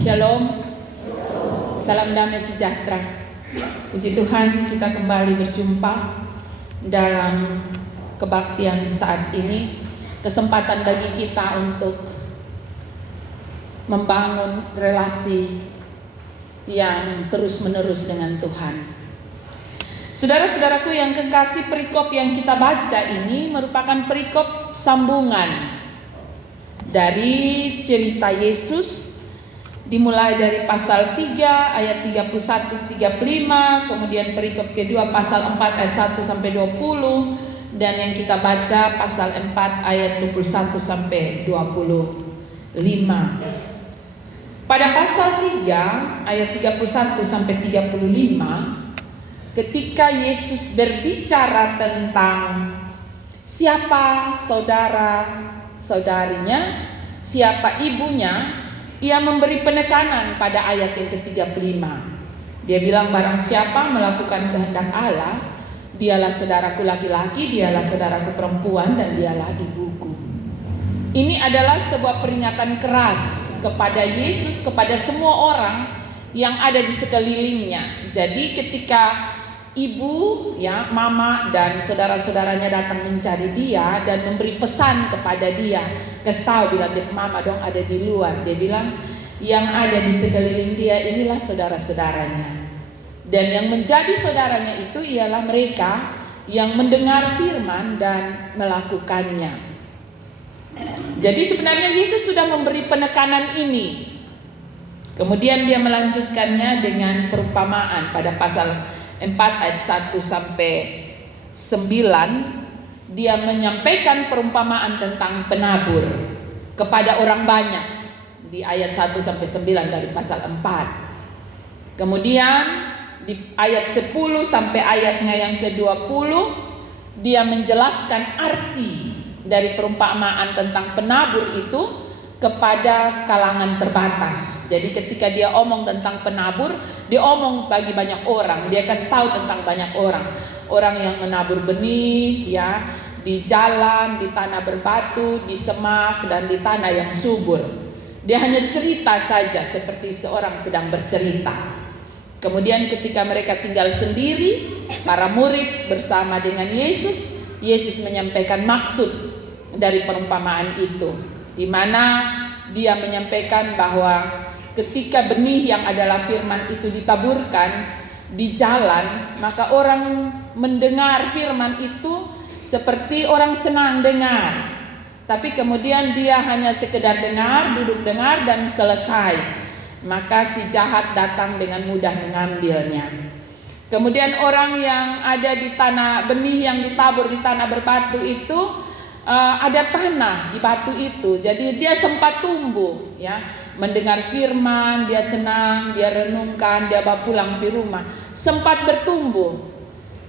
Shalom, salam damai sejahtera. Puji Tuhan, kita kembali berjumpa dalam kebaktian saat ini. Kesempatan bagi kita untuk membangun relasi yang terus-menerus dengan Tuhan. Saudara-saudaraku yang kekasih, perikop yang kita baca ini merupakan perikop sambungan dari cerita Yesus, dimulai dari pasal 3 ayat 31-35, kemudian perikop kedua pasal 4 ayat 1 sampai 20, dan yang kita baca pasal 4 ayat 21 sampai 25. Pada pasal 3 ayat 31 sampai 35, ketika Yesus berbicara tentang siapa saudara-saudarinya, siapa ibunya, Ia memberi penekanan pada ayat yang ke-35. Dia bilang, barang siapa melakukan kehendak Allah, dialah saudaraku laki-laki, dialah saudaraku perempuan, dan dialah ibuku. Ini adalah sebuah peringatan keras kepada Yesus, kepada semua orang yang ada di sekelilingnya. Jadi ketika ibu, mama dan saudara-saudaranya datang mencari dia dan memberi pesan kepada dia, kasih tahu, bilang, mama dong ada di luar. Dia bilang, yang ada di sekeliling dia inilah saudara-saudaranya. Dan yang menjadi saudaranya itu ialah mereka yang mendengar firman dan melakukannya. Jadi sebenarnya Yesus sudah memberi penekanan ini. Kemudian dia melanjutkannya dengan perumpamaan pada pasal 4 ayat 1 sampai 9. Dia menyampaikan perumpamaan tentang penabur kepada orang banyak di ayat 1 sampai 9 dari pasal 4. Kemudian di ayat 10 sampai ayatnya yang ke-20 dia menjelaskan arti dari perumpamaan tentang penabur itu kepada kalangan terbatas. Jadi ketika dia omong tentang penabur, dia omong bagi banyak orang. Dia kasih tahu tentang banyak orang. Orang yang menabur benih di jalan, di tanah berbatu, di semak, dan di tanah yang subur. Dia hanya cerita saja seperti seorang sedang bercerita. Kemudian ketika mereka tinggal sendiri, para murid bersama dengan Yesus, Yesus menyampaikan maksud dari perumpamaan itu, di mana dia menyampaikan bahwa ketika benih yang adalah firman itu ditaburkan di jalan, maka orang mendengar firman itu seperti orang senang dengar, tapi kemudian dia hanya sekedar dengar, duduk dengar dan selesai. Maka si jahat datang dengan mudah mengambilnya. Kemudian orang yang ada di tanah, benih yang ditabur di tanah berbatu itu, ada tanah di batu itu. Jadi dia sempat tumbuh, mendengar firman, dia senang, dia renungkan, dia bawa pulang di rumah, sempat bertumbuh.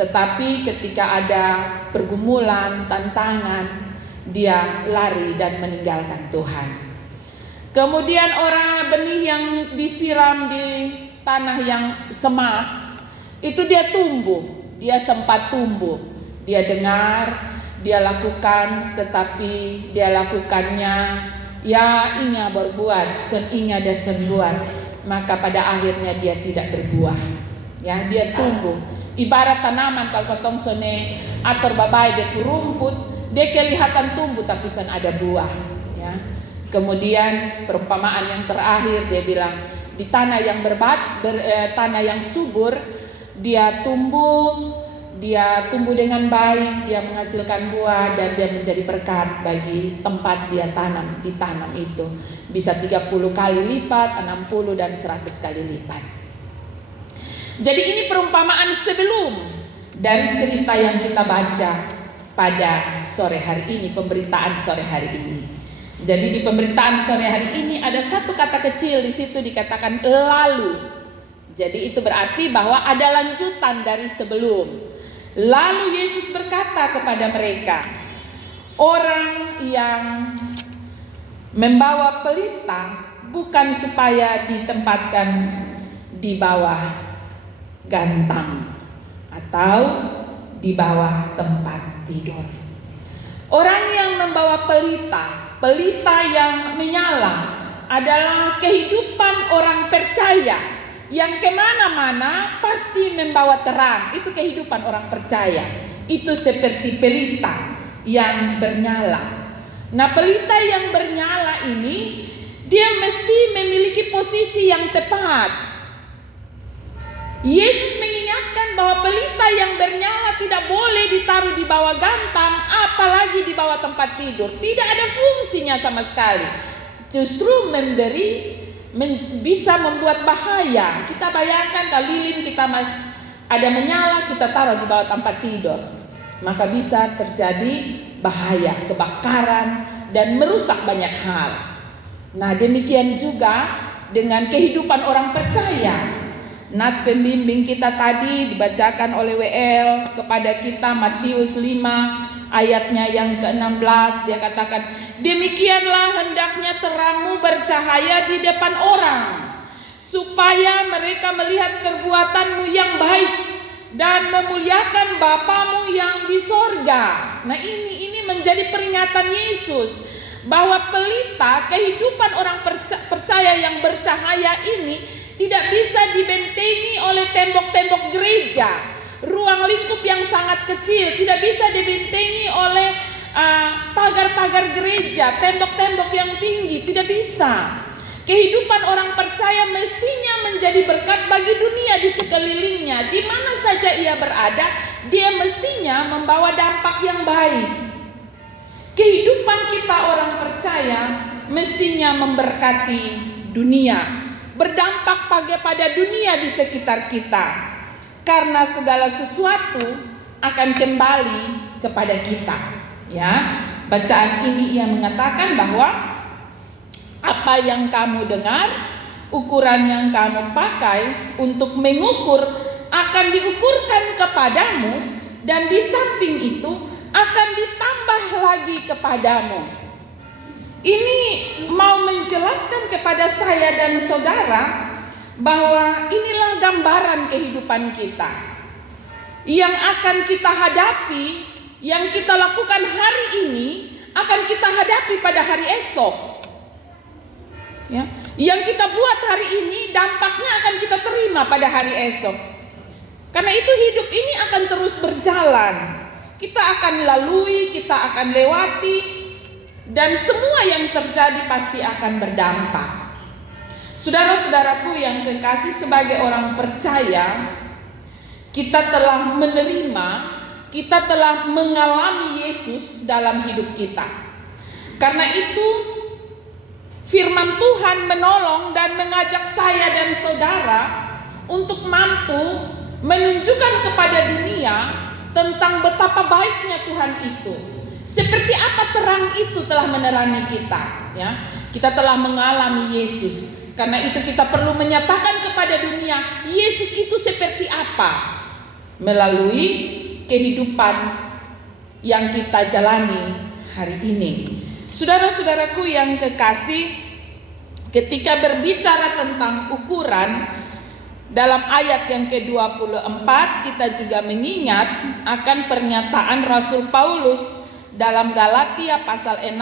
Tetapi ketika ada pergumulan, tantangan, dia lari dan meninggalkan Tuhan. Kemudian orang benih yang disiram di tanah yang semak, itu dia tumbuh, dia sempat tumbuh. Dia dengar, dia lakukan, tetapi dia lakukannya inya berbuat, inya desen buat, maka pada akhirnya dia tidak berbuah. Dia tumbuh. Ibarat tanaman kalau kotong sone ator babai de rumput, dia kelihatan tumbuh tapi sen ada buah. Kemudian perumpamaan yang terakhir dia bilang, di tanah yang tanah yang subur, dia tumbuh dengan baik, dia menghasilkan buah dan dia menjadi berkat bagi tempat dia ditanam itu. Bisa 30 kali lipat, 60 dan 100 kali lipat. Jadi ini perumpamaan sebelum dari cerita yang kita baca pada sore hari ini, pemberitaan sore hari ini. Jadi di pemberitaan sore hari ini ada satu kata kecil di situ dikatakan lalu. Jadi itu berarti bahwa ada lanjutan dari sebelum. Lalu Yesus berkata kepada mereka, orang yang membawa pelita bukan supaya ditempatkan di bawah gantang atau di bawah tempat tidur. Orang yang membawa pelita yang menyala, adalah kehidupan orang percaya yang kemana-mana pasti membawa terang. Itu kehidupan orang percaya. Itu seperti pelita yang bernyala. Nah, pelita yang bernyala ini dia mesti memiliki posisi yang tepat. Yesus mengingatkan bahwa pelita yang bernyala tidak boleh ditaruh di bawah gantang, apalagi di bawah tempat tidur. Tidak ada fungsinya sama sekali. Justru bisa membuat bahaya. Kita bayangkan kalau lilin kita ada menyala, kita taruh di bawah tempat tidur, maka bisa terjadi bahaya, kebakaran, dan merusak banyak hal. Nah, demikian juga dengan kehidupan orang percaya. Nats pembimbing kita tadi dibacakan oleh WL kepada kita Matius 5 ayatnya yang ke-16. Dia katakan, demikianlah hendaknya terangmu bercahaya di depan orang, supaya mereka melihat perbuatanmu yang baik dan memuliakan Bapamu yang di sorga. Nah, ini menjadi peringatan Yesus bahwa pelita, kehidupan orang percaya yang bercahaya ini tidak bisa dibentengi oleh tembok-tembok gereja, ruang lingkup yang sangat kecil, tidak bisa dibentengi oleh pagar-pagar gereja, tembok-tembok yang tinggi, tidak bisa. Kehidupan orang percaya mestinya menjadi berkat bagi dunia di sekelilingnya. Di mana saja ia berada, dia mestinya membawa dampak yang baik. Kehidupan kita orang percaya mestinya memberkati dunia, berdampak pada dunia di sekitar kita. Karena segala sesuatu akan kembali kepada kita. Ya, bacaan ini ia mengatakan bahwa apa yang kamu dengar, ukuran yang kamu pakai untuk mengukur akan diukurkan kepadamu, dan di samping itu akan ditambah lagi kepadamu. Ini mau menjelaskan kepada saya dan saudara bahwa inilah gambaran kehidupan kita yang akan kita hadapi, yang kita lakukan hari ini akan kita hadapi pada hari esok. Ya, yang kita buat hari ini dampaknya akan kita terima pada hari esok. Karena itu hidup ini akan terus berjalan. Kita akan lalui, kita akan lewati, dan semua yang terjadi pasti akan berdampak. Saudara-saudaraku yang kekasih, sebagai orang percaya, kita telah menerima, kita telah mengalami Yesus dalam hidup kita. Karena itu firman Tuhan menolong dan mengajak saya dan saudara untuk mampu menunjukkan kepada dunia tentang betapa baiknya Tuhan itu. Seperti apa terang itu telah menerangi kita, ya. Kita telah mengalami Yesus. Karena itu kita perlu menyatakan kepada dunia Yesus itu seperti apa melalui kehidupan yang kita jalani hari ini. Saudara-saudaraku yang kekasih, ketika berbicara tentang ukuran dalam ayat yang ke-24, kita juga mengingat akan pernyataan Rasul Paulus dalam Galatia pasal 6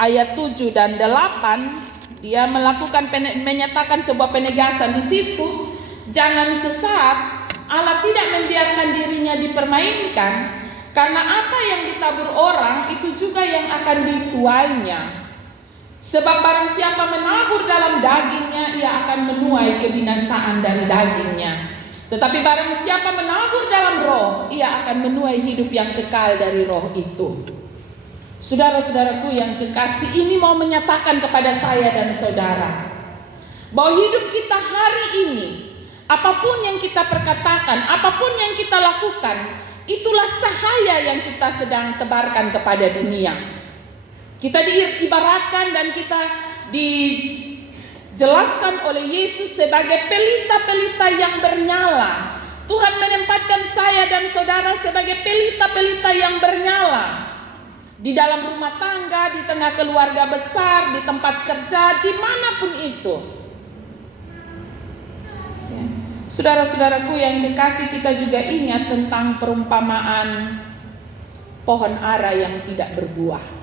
ayat 7 dan 8. Dia menyatakan sebuah penegasan di situ, jangan sesat, Allah tidak membiarkan dirinya dipermainkan. Karena apa yang ditabur orang itu juga yang akan dituainya. Sebab barang siapa menabur dalam dagingnya, ia akan menuai kebinasaan dari dagingnya. Tetapi barang siapa menabur dalam roh, ia akan menuai hidup yang kekal dari roh itu. Saudara-saudaraku yang kekasih, ini mau menyatakan kepada saya dan saudara bahwa hidup kita hari ini, apapun yang kita perkatakan, apapun yang kita lakukan, itulah cahaya yang kita sedang tebarkan kepada dunia. Kita diibaratkan dan kita dijelaskan oleh Yesus sebagai pelita-pelita yang bernyala. Tuhan menempatkan saya dan saudara sebagai pelita-pelita yang bernyala. Di dalam rumah tangga, di tengah keluarga besar, di tempat kerja, dimanapun itu. Saudara-saudaraku yang kekasih, kita juga ingat tentang perumpamaan pohon ara yang tidak berbuah.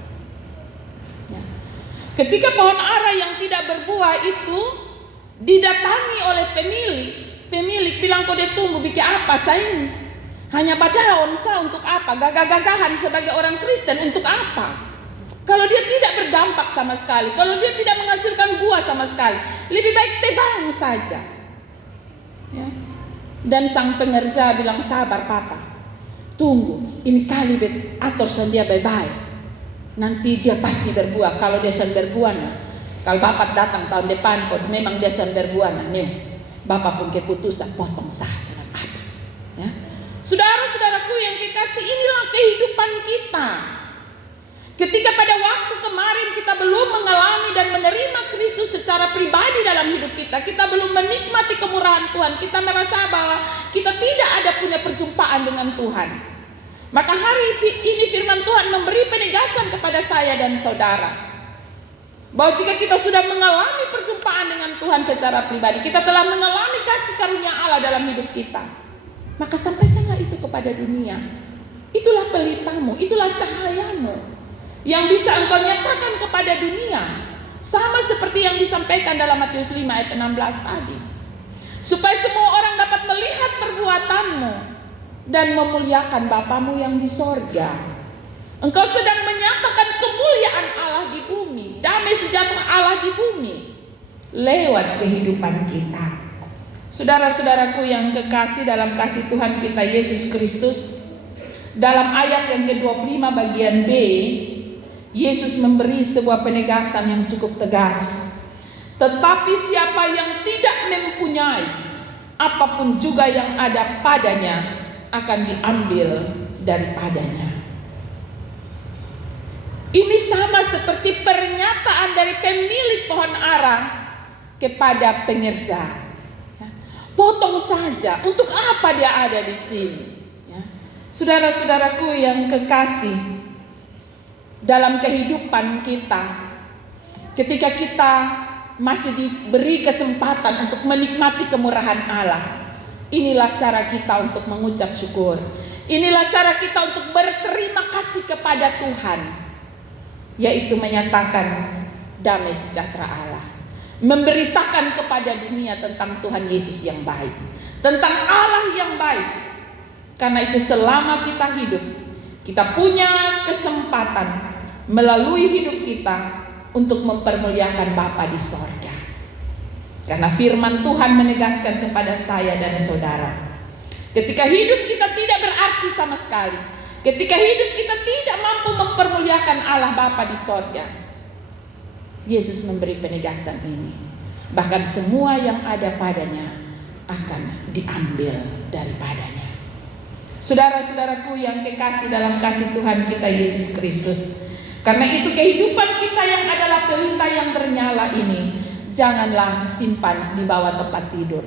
Ketika pohon ara yang tidak berbuah itu didatangi oleh pemilik. Pemilik bilang, kau tunggu bikin apa saya ini? Hanya badaon saya untuk apa? Gagah-gagahan sebagai orang Kristen untuk apa? Kalau dia tidak berdampak sama sekali, kalau dia tidak menghasilkan buah sama sekali, lebih baik tebang saja. Ya. Dan sang pengerja bilang, sabar papa, tunggu, ini kali bet atur dia bye-bye. Nanti dia pasti berbuah. Kalau dia sudah berbuah, nah, kalau bapak datang tahun depan, kalau memang dia sudah berbuah, nah, bapak pun keputusan potong sah sama apa. Ya. Saudara-saudaraku yang kekasih, inilah kehidupan kita. Ketika pada waktu kemarin kita belum mengalami dan menerima Kristus secara pribadi dalam hidup kita, kita belum menikmati kemurahan Tuhan, kita merasa bahwa kita tidak ada punya perjumpaan dengan Tuhan. Maka hari ini firman Tuhan memberi penegasan kepada saya dan saudara, bahwa jika kita sudah mengalami perjumpaan dengan Tuhan secara pribadi, kita telah mengalami kasih karunia Allah dalam hidup kita, maka sampaikanlah itu kepada dunia. Itulah pelitamu, itulah cahayamu yang bisa engkau nyatakan kepada dunia. Sama seperti yang disampaikan dalam Matius 5 ayat 16 tadi. Supaya semua orang dapat melihat perbuatanmu dan memuliakan Bapamu yang di sorga. Engkau sedang menyatakan kemuliaan Allah di bumi, damai sejahtera Allah di bumi, lewat kehidupan kita. Saudara-saudaraku yang kekasih dalam kasih Tuhan kita Yesus Kristus, dalam ayat yang ke-25 bagian B, Yesus memberi sebuah penegasan yang cukup tegas. Tetapi siapa yang tidak mempunyai, apapun juga yang ada padanya akan diambil daripadanya. Ini sama seperti pernyataan dari pemilik pohon ara kepada pengerja. Potong saja, untuk apa dia ada di sini? Saudara-saudaraku yang kekasih, dalam kehidupan kita, ketika kita masih diberi kesempatan untuk menikmati kemurahan Allah, inilah cara kita untuk mengucap syukur. Inilah cara kita untuk berterima kasih kepada Tuhan, yaitu menyatakan damai sejahtera Allah, memberitakan kepada dunia tentang Tuhan Yesus yang baik, tentang Allah yang baik. Karena itu selama kita hidup, kita punya kesempatan melalui hidup kita untuk mempermuliakan Bapa di sorga. Karena firman Tuhan menegaskan kepada saya dan saudara, ketika hidup kita tidak berarti sama sekali, ketika hidup kita tidak mampu mempermuliakan Allah Bapa di sorga, Yesus memberi penegasan ini. Bahkan semua yang ada padanya akan diambil daripadanya. Saudara-saudaraku yang kekasih dalam kasih Tuhan kita Yesus Kristus, karena itu kehidupan kita yang adalah pelita yang bernyala ini, janganlah disimpan di bawah tempat tidur.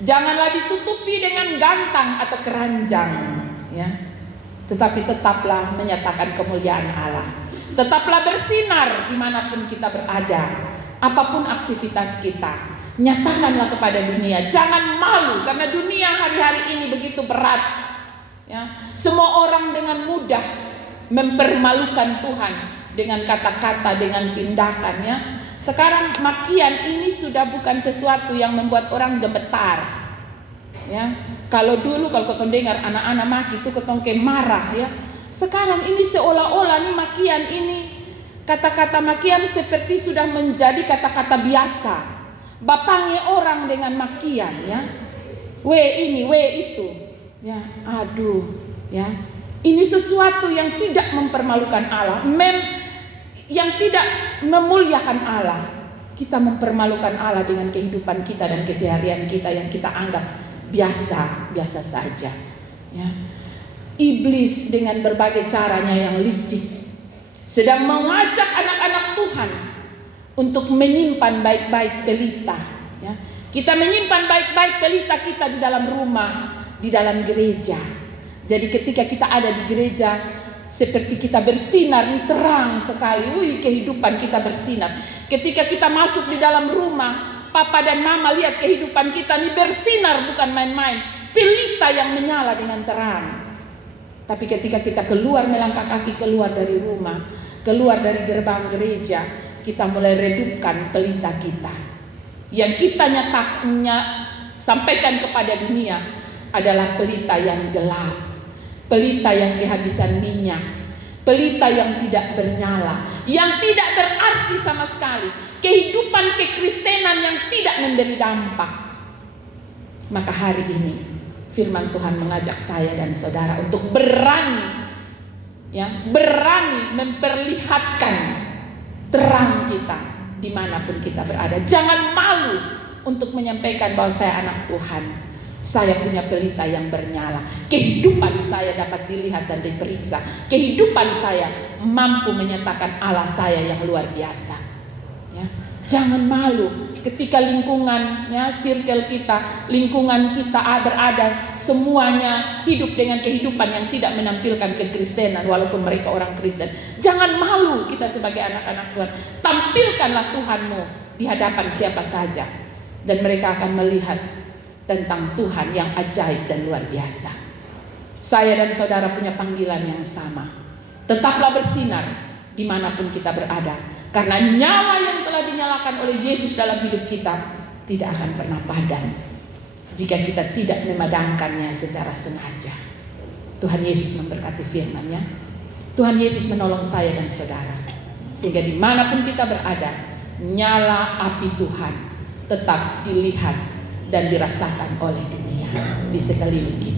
Janganlah ditutupi dengan gantang atau keranjang, ya. Tetapi tetaplah menyatakan kemuliaan Allah. Tetaplah bersinar dimanapun kita berada, apapun aktivitas kita. Nyatakanlah kepada dunia, jangan malu, karena dunia hari-hari ini begitu berat, ya. Semua orang dengan mudah mempermalukan Tuhan dengan kata-kata, dengan tindakannya. Sekarang makian ini sudah bukan sesuatu yang membuat orang gemetar, ya. Kalau dulu kalau kau dengar anak-anak maki itu kau marah, ya. Sekarang ini seolah-olah nih makian ini, kata-kata makian seperti sudah menjadi kata-kata biasa. Bapangi orang dengan makian, ya. We ini, we itu, ya. Aduh, ya. Ini sesuatu yang tidak mempermalukan Allah, yang tidak memuliakan Allah. Kita mempermalukan Allah dengan kehidupan kita dan keseharian kita yang kita anggap biasa saja, ya. Iblis dengan berbagai caranya yang licik sedang mengajak anak-anak Tuhan untuk menyimpan baik-baik pelita, ya. Kita menyimpan baik-baik pelita kita di dalam rumah, di dalam gereja. Jadi ketika kita ada di gereja, seperti kita bersinar, nih terang sekali. Kehidupan kita bersinar. Ketika kita masuk di dalam rumah, papa dan mama lihat kehidupan kita nih bersinar, bukan main-main. Pelita yang menyala dengan terang. Tapi ketika kita keluar, melangkah kaki keluar dari rumah, keluar dari gerbang gereja, kita mulai redupkan pelita kita. Yang kita sampaikan kepada dunia adalah pelita yang gelap, pelita yang kehabisan minyak, pelita yang tidak bernyala, yang tidak berarti sama sekali, kehidupan kekristenan yang tidak memberi dampak. Maka hari ini firman Tuhan mengajak saya dan saudara untuk berani memperlihatkan terang kita dimanapun kita berada. Jangan malu untuk menyampaikan bahwa saya anak Tuhan, saya punya pelita yang bernyala, kehidupan saya dapat dilihat dan diperiksa, kehidupan saya mampu menyatakan Allah saya yang luar biasa. Ya, jangan malu ketika lingkungannya, circle kita, lingkungan kita berada, semuanya hidup dengan kehidupan yang tidak menampilkan kekristenan walaupun mereka orang Kristen. Jangan malu kita sebagai anak-anak Tuhan. Tampilkanlah Tuhanmu di hadapan siapa saja, dan mereka akan melihat tentang Tuhan yang ajaib dan luar biasa. Saya dan saudara punya panggilan yang sama. Tetaplah bersinar dimanapun kita berada, karena nyala yang telah dinyalakan oleh Yesus dalam hidup kita tidak akan pernah padam jika kita tidak memadamkannya secara sengaja. Tuhan Yesus memberkati firman-Nya. Tuhan Yesus menolong saya dan saudara, sehingga dimanapun kita berada, nyala api Tuhan tetap dilihat dan dirasakan oleh dunia di sekeliling kita.